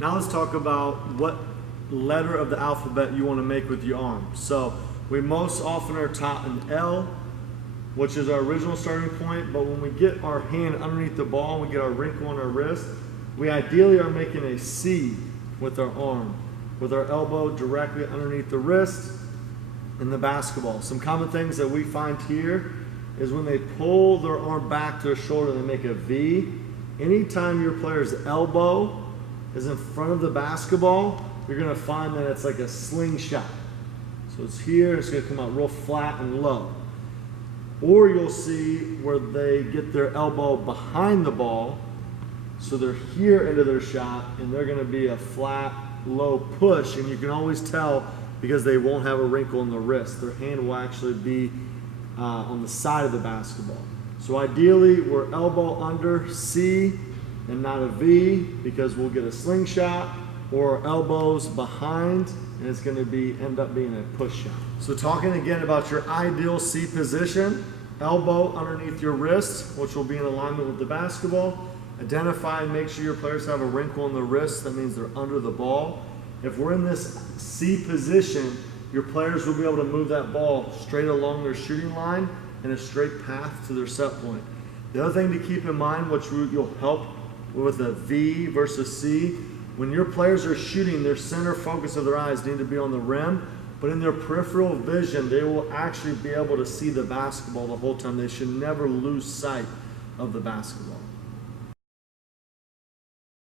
Now let's talk about what letter of the alphabet you want to make with your arm. So we most often are taught an L, which is our original starting point, but when we get our hand underneath the ball and we get our wrinkle on our wrist, we ideally are making a C with our arm, with our elbow directly underneath the wrist in the basketball. Some common things that we find here is when they pull their arm back to their shoulder, they make a V. Anytime your player's elbow is in front of the basketball, you're going to find that it's like a sling shot. So it's here, it's going to come out real flat and low. Or you'll see where they get their elbow behind the ball, so they're here into their shot, and they're going to be a flat, low push, and you can always tell because they won't have a wrinkle in the wrist. Their hand will actually be on the side of the basketball. So ideally, we're elbow under C and not a V, because we'll get a sling shot, or elbows behind, and it's going to end up being a push shot. So talking again about your ideal C position, elbow underneath your wrist, which will be in alignment with the basketball. Identify and make sure your players have a wrinkle in the wrist. That means they're under the ball. If we're in this C position, your players will be able to move that ball straight along their shooting line in a straight path to their set point. The other thing to keep in mind, which you'll help with a V versus C, when your players are shooting, their center focus of their eyes need to be on the rim, but in their peripheral vision, they will actually be able to see the basketball the whole time. They should never lose sight of the basketball.